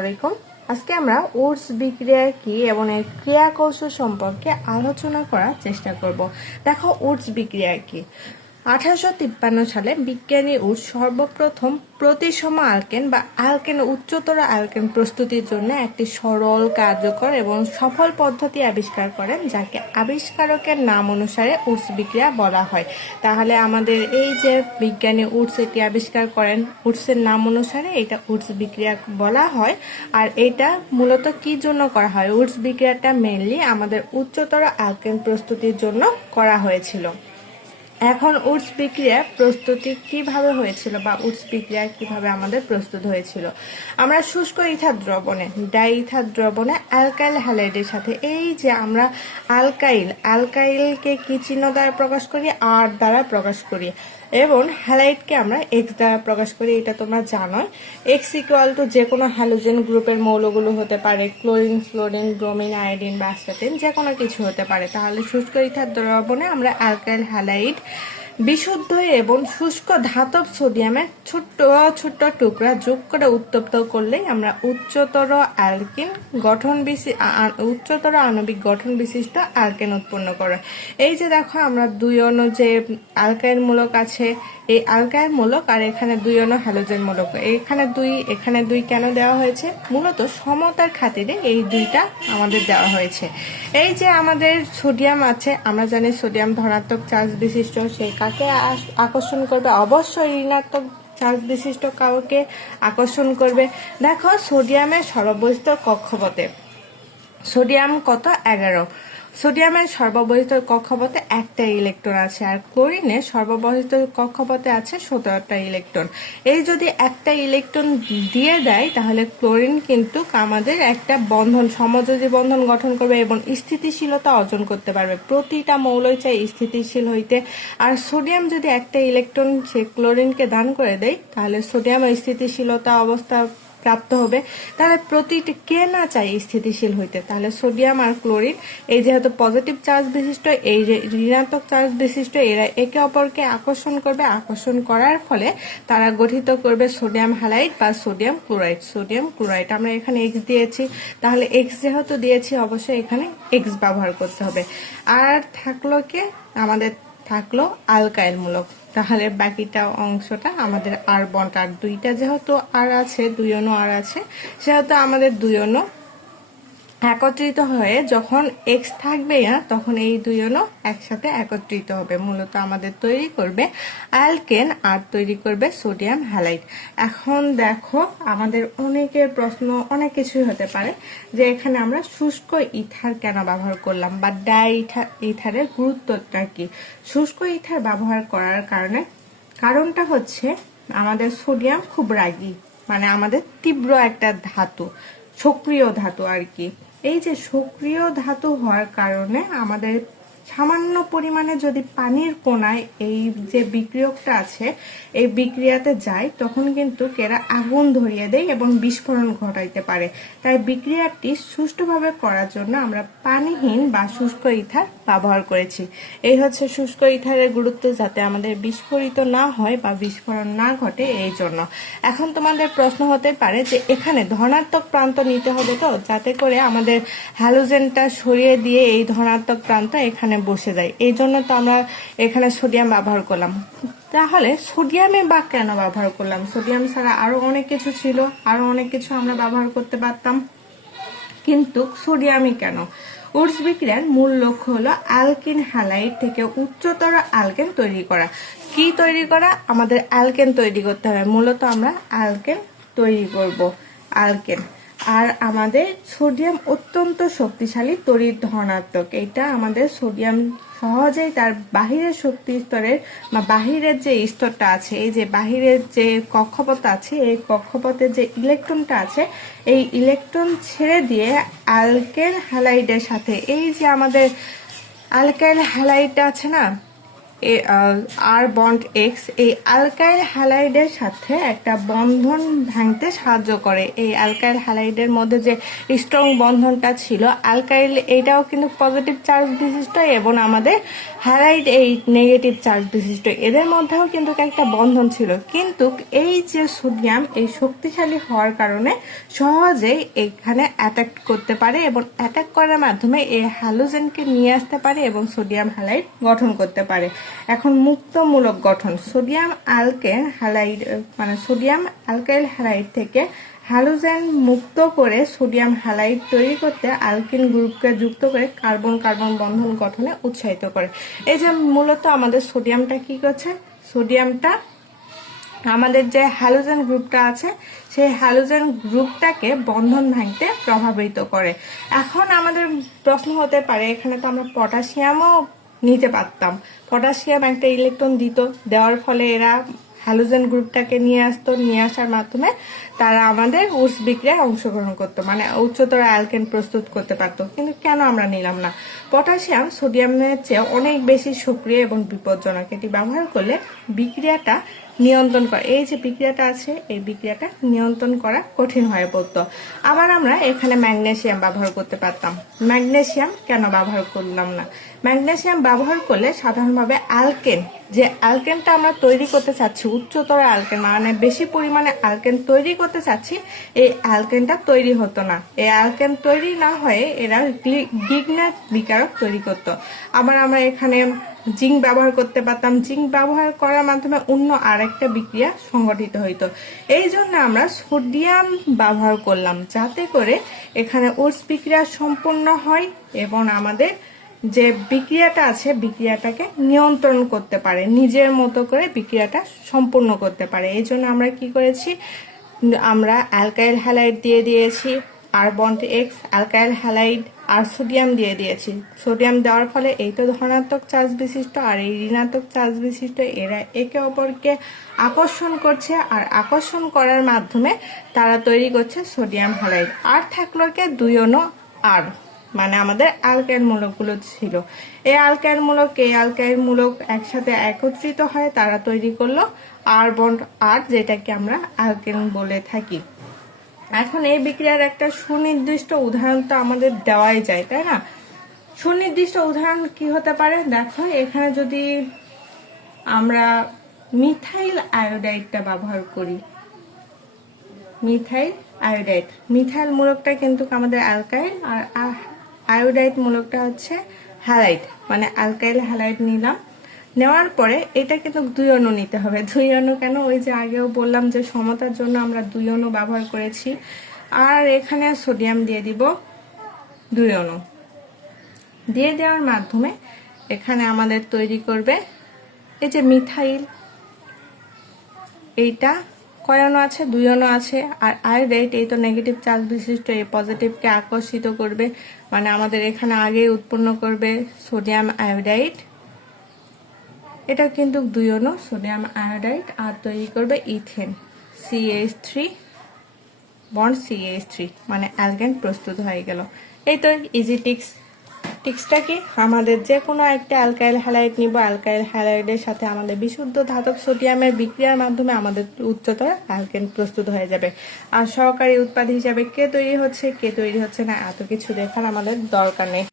আলাইকুম। আজকে আমরা ওটস বিক্রিয়া কি এবং এর ক্রিয়া কৌশল সম্পর্কে আলোচনা করার চেষ্টা করব। দেখো, ওটস বিক্রিয়া কি। 1853 সালে বিজ্ঞানী ওটস সর্বপ্রথম প্রতিসম আলকেন বা আলকেন উচ্চতর আলকেন প্রস্তুতির জন্য একটি সরল, কার্যকর এবং সফল পদ্ধতি আবিষ্কার করেন, যাকে আবিষ্কারকের নাম অনুসারে ওটস বিক্রিয়া বলা হয়। তাহলে আমাদের এই যে বিজ্ঞানী ওটস এটি আবিষ্কার করেন, ওটসের নাম অনুসারে এটা ওটস বিক্রিয়া বলা হয়। আর এটা মূলত কি জন্য করা হয়? ওটস বিক্রিয়াটা মেইনলি আমাদের উচ্চতর আলকেন প্রস্তুতির জন্য করা হয়েছিল। এখন ওটস বিক্রিয়া প্রস্তুতি কিভাবে হয়েছিল বা ওটস বিক্রিয়া কিভাবে আমাদের প্রস্তুত হয়েছিল? আমরা শুষ্ক ইথার দ্রবণে, ডাই ইথার দ্রবণে অ্যালকাইল হ্যালাইডের সাথে, এই যে আমরা অ্যালকাইলকে কি চিহ্ন দ্বারা প্রকাশ করি? আর দ্বারা প্রকাশ করি, এবং হ্যালাইডকে আমরা এক্স দ্বারা প্রকাশ করি। এটা তোমরা জানো। এক্স ইকুয়াল টু যে কোনো হ্যালোজেন গ্রুপের মৌলগুলো হতে পারে, ক্লোরিন, ফ্লোরিন, ব্রোমিন, আয়োডিন বা অ্যাসটাটিন, যে কোনো কিছু হতে পারে। তাহলে শুষ্ক ইথার দ্রবণে আমরা অ্যালকাইল হ্যালাইড বিশুদ্ধ এবং শুষ্ক ধাতব সোডিয়ামের ছোট্ট ছোট্ট টুকরা যোগ করে উত্তপ্ত করলেই আমরা উচ্চতর আণবিক গঠন বিশিষ্ট অ্যালকেন উৎপন্ন করে। এই যে দেখো, আমরা দুই অণু যে অ্যালকাইল মূলক আছে, এই অ্যালকাইল মূলক আর এখানে দুই অণু হ্যালোজেন মূলক। এখানে দুই কেন দেওয়া হয়েছে? মূলত সমতার খাতিরে এই দুইটা আমাদের দেওয়া হয়েছে। এই যে আমাদের সোডিয়াম আছে, আমরা জানি সোডিয়াম ধনাত্মক চার্জ বিশিষ্ট, সে কাকে আকর্ষণ করবে? অবশ্যই ঋণাত্মক চার্জ বিশিষ্ট কাউকে আকর্ষণ করবে। দেখো, সোডিয়ামের সর্ববহিঃস্থ কক্ষপথে সোডিয়াম কত? 11। সোডিয়ামের সর্ববহিঃস্থ কক্ষপথে একটা ইলেকট্রন আছে, আর ক্লোরিনের সর্ববহিঃস্থ কক্ষপথে আছে 17টা ইলেকট্রন। এই যদি একটা ইলেকট্রন দিয়ে দেয়, তাহলে ক্লোরিন কিন্তু আমাদের একটা সমযোজী বন্ধন গঠন করবে এবং স্থিতিশীলতা অর্জন করতে পারবে। প্রতিটা মৌলই চাই স্থিতিশীল হইতে। আর সোডিয়াম যদি একটা ইলেকট্রন সে ক্লোরিনকে দান করে দেয়, তাহলে সোডিয়াম স্থিতিশীলতা অবস্থা প্রাপ্ত হবে। তাহলে প্রতিটি কে না চাই স্থিতিশীল হইতে? তাহলে সোডিয়াম আর ক্লোরিন, এই যেহেতু পজিটিভ চার্জ বিশিষ্ট, এই ঋণাত্মক চার্জ বিশিষ্ট, এরা একে অপরকে আকর্ষণ করবে। আকর্ষণ করার ফলে তারা গঠিত করবে সোডিয়াম হ্যালাইড বা সোডিয়াম ক্লোরাইড। আমরা এখানে এক্স দিয়েছি, তাহলে এক্স যেহেতু দিয়েছি, অবশ্যই এখানে এক্স ব্যবহার করতে হবে। আর আমাদের থাকলো আলকাইল মূলক। তাহলে বাকিটা অংশটা আমাদের আর বন্ড, আর দুইটা যেহেতু আর আছে, দুই অণু আর আছে, সেহেতু আমাদের দুই অণু একত্রিত হয়ে যখন এক্স থাকবে না, তখন এই দুই অণু একসাথে একত্রিত হবে, মূলত আমাদের তৈরি করবে অ্যালকেন আর তৈরি করবে সোডিয়াম হ্যালাইড। এখন দেখো, আমাদের অনেকের প্রশ্ন অনেক কিছুই হতে পারে যে এখানে আমরা শুষ্ক ইথার কেন ব্যবহার করলাম বা ডাই ইথারের গুরুত্বটা কি? শুষ্ক ইথার ব্যবহার করার কারণটা হচ্ছে আমাদের সোডিয়াম খুব রাগী, মানে আমাদের তীব্র একটা ধাতু, সক্রিয় ধাতু আর কি। এই যে সক্রিয় ধাতু হওয়ার কারণে আমাদের সামান্য পরিমাণে যদি পানির কোনায় এই যে বিক্রিয়কটা আছে, এই বিক্রিয়াতে যায়, তখন কিন্তু এরা আগুন ধরিয়ে দেয় এবং বিস্ফোরণ ঘটাইতে পারে। তাই বিক্রিয়াটি সুষ্ঠুভাবে করার জন্য আমরা পানিহীন বা শুষ্ক ইথার ব্যবহার করেছি। এই হচ্ছে শুষ্ক ইথারের গুরুত্ব, যাতে আমাদের বিস্ফোরিত না হয় বা বিস্ফোরণ না ঘটে, এই জন্য। এখন তোমাদের প্রশ্ন হতে পারে যে এখানে ধনাত্মক প্রান্ত নিতে হবে তো, যাতে করে আমাদের হ্যালোজেনটা সরিয়ে দিয়ে এই ধনাত্মক প্রান্ত এখানে বসে যায়। এই জন্য তো আমরা এখানে সোডিয়াম ব্যবহার করলাম। তাহলে সোডিয়ামে বা কেন ব্যবহার করলাম? সোডিয়াম ছাড়া আরো অনেক কিছু ছিল, আরো অনেক কিছু আমরা ব্যবহার করতে পারতাম, কিন্তু সোডিয়ামই কেন? ওটস বিক্রিয়ার মূল লক্ষ্য হলো অ্যালকিন হ্যালাইড থেকে উচ্চতর অ্যালকেন তৈরি করা। কি তৈরি করা? আমাদের অ্যালকেন তৈরি করতে হবে। মূলত আমরা অ্যালকেন তৈরি করব, অ্যালকেন। আর আমাদের সোডিয়াম অত্যন্ত শক্তিশালী তড়িৎ ধনাত্মক। এটা আমাদের সোডিয়াম সহজেই তার বাহিরের শক্তি স্তরের বা বাহিরের যে স্তরটা আছে, এই যে বাহিরের যে কক্ষপথ আছে, এই কক্ষপথের যে ইলেকট্রনটা আছে, এই ইলেকট্রন ছেড়ে দিয়ে অ্যালকেন হ্যালাইডের সাথে, এই যে আমাদের অ্যালকাইল হ্যালাইড আছে না, আর বন্ড এক্স এই অ্যালকাইল হ্যালাইডের সাথে একটা বন্ধন ভাঙতে সাহায্য করে। এই অ্যালকাইল হ্যালাইডের মধ্যে যে স্ট্রং বন্ধনটা ছিল, অ্যালকাইল এইটাও কিন্তু পজিটিভ চার্জ বিশিষ্ট এবং আমাদের হ্যালাইড এই নেগেটিভ চার্জ বিশিষ্ট, এদের মধ্যেও কিন্তু একটা বন্ধন ছিল। কিন্তু এই যে সোডিয়াম এই শক্তিশালী হওয়ার কারণে সহজেই এখানে অ্যাটাক করতে পারে এবং অ্যাটাক করার মাধ্যমে এই হ্যালোজেনকে নিয়ে আসতে পারে এবং সোডিয়াম হ্যালাইড গঠন করতে পারে। এখন মুক্তমূলক গঠন, সোডিয়াম অ্যালকেন হ্যালাইড মানে সোডিয়াম অ্যালকাইল হ্যালাইড থেকে হ্যালোজেন মুক্ত করে সোডিয়াম হ্যালাইড তৈরি করতে অ্যালকিন গ্রুপকে যুক্ত করে কার্বন কার্বন বন্ধন গঠনে উৎসাহিত করে। এই যে মূলত আমাদের সোডিয়ামটা কি করছে, সোডিয়ামটা আমাদের যে হ্যালোজেন গ্রুপটা আছে সেই হ্যালোজেন গ্রুপটাকে বন্ধন ভাঙতে প্রভাবিত করে। এখন আমাদের প্রশ্ন হতে পারে, এখানে তো আমরা পটাশিয়ামও নিতে পারতাম, পটাশিয়াম একটা ইলেকট্রন দিত, দেওয়ার ফলে এরা হ্যালোজেন গ্রুপটাকে নিয়ে আসতো, নিয়ে আসার মাধ্যমে তারা আমাদের উৎস বিক্রিয়ায় অংশগ্রহণ করতো, মানে উচ্চতর অ্যালকেন প্রস্তুত করতে পারতো। কিন্তু কেন আমরা নিলাম না? পটাশিয়াম সোডিয়ামের চেয়ে অনেক বেশি সক্রিয় এবং বিপজ্জনক। এটি ব্যবহার করলে বিক্রিয়াটা নিয়ন্ত্রণ করে, এই যে বিক্রিয়াটা আছে এই বিক্রিয়াটা নিয়ন্ত্রণ করা কঠিন হয়ে পড়তো। আবার আমরা এখানে ম্যাগনেসিয়াম ব্যবহার করতে পারতাম। ম্যাগনেসিয়াম কেন ব্যবহার করলাম না? ম্যাগনেসিয়াম ব্যবহার করলে সাধারণভাবে অ্যালকেন, যে অ্যালকেনটা আমরা তৈরি করতে চাচ্ছি, উচ্চতর অ্যালকেন মানে বেশি পরিমাণে অ্যালকেন তৈরি করতে চাচ্ছি, এই অ্যালকেনটা তৈরি হতো না। এই অ্যালকেন তৈরি না হয়ে এরা গিগনার বিকারক তৈরি করতো। আবার আমরা এখানে জিঙ্ক ব্যবহার করতে পারতাম, জিঙ্ক ব্যবহার করার মাধ্যমে অন্য আরেকটা বিক্রিয়া সংগঠিত হইতো। এই জন্য আমরা সোডিয়াম ব্যবহার করলাম, যাতে করে এখানে উৎস বিক্রিয়া সম্পূর্ণ হয় এবং আমাদের যে বিক্রিয়াটা আছে বিক্রিয়াটাকে নিয়ন্ত্রণ করতে পারে, নিজের মতো করে বিক্রিয়াটা সম্পূর্ণ করতে পারে। এই জন্য আমরা কি করেছি, আমরা অ্যালকাইল হ্যালাইড দিয়ে দিয়েছি, আর বন্ড এক্স অ্যালকাইল হ্যালাইড আর সোডিয়াম দিয়ে দিয়েছি। সোডিয়াম দেওয়ার ফলে এই তো ধনাত্মক চার্জ বিশিষ্ট আর এই ঋণাত্মক চার্জ বিশিষ্ট, এরা একে অপরকে আকর্ষণ করছে, আর আকর্ষণ করার মাধ্যমে তারা তৈরি করছে সোডিয়াম হ্যালাইড। আর থাকলো কে দুই অণু আর, মানে আমাদের অ্যালকাইল মূলকগুলো ছিল। এই অ্যালকাইল মূলক একসাথে একত্রিত হয়, তারা তৈরি করলো আর বন্ড আর, যেটাকে আমরা অ্যালকেন বলে থাকি। এখন এই বিক্রিয়ার একটা সুনির্দিষ্ট উদাহরণ তো আমাদের দেওয়াই যায়, তাই না? সুনির্দিষ্ট উদাহরণ কি হতে পারে? দেখো এখানে যদি আমরা মিথাইল আয়োডাইডটা ব্যবহার করি, মিথাইল আয়োডাইড, মিথাইল মূলকটা কিন্তু আমাদের অ্যালকাইল আর আয়োডাইড মূলকটা হচ্ছে হ্যালাইড, মানে অ্যালকাইল হ্যালাইড নিলাম। নেওয়ার পরে এটা কিন্তু দুই অণু নিতে হবে। দুই অণু কেন? ওই যে আগেও বললাম যে সমতার জন্য আমরা দুই অণু ব্যবহার করেছি। আর এখানে সোডিয়াম দিয়ে দিব দুই অণু, দিয়ে দেওয়ার মাধ্যমে এখানে আমাদের তৈরি করবে এই যে মিথাইল, এইটা কয় অণু আছে? দুই অণু আছে। আর আয়োডাইড এই তো নেগেটিভ চার্জ বিশিষ্ট, এই পজিটিভকে আকর্ষিত করবে, মানে আমাদের এখানে আগে উৎপন্ন করবে সোডিয়াম আয়োডাইড, এটা কিন্তু দুই অণু সোডিয়াম আয়োডাইড, আর তৈরি করবে ইথেন CH3 বন্ড CH3, মানে অ্যালকেন প্রস্তুত হয়ে গেল। এই তো ইজি টিক্সটা কি, আমাদের যে কোনো একটা অ্যালকাইল হ্যালাইড নিব, অ্যালকাইল হ্যালাইডের সাথে আমাদের বিশুদ্ধ ধাতব সোডিয়ামের বিক্রিয়ার মাধ্যমে আমাদের উচ্চতর অ্যালকেন প্রস্তুত হয়ে যাবে। আর সহকারী উৎপাদ হিসাবে কে তৈরি হচ্ছে কে তৈরি হচ্ছে না এত কিছু দেখার আমাদের দরকার নেই।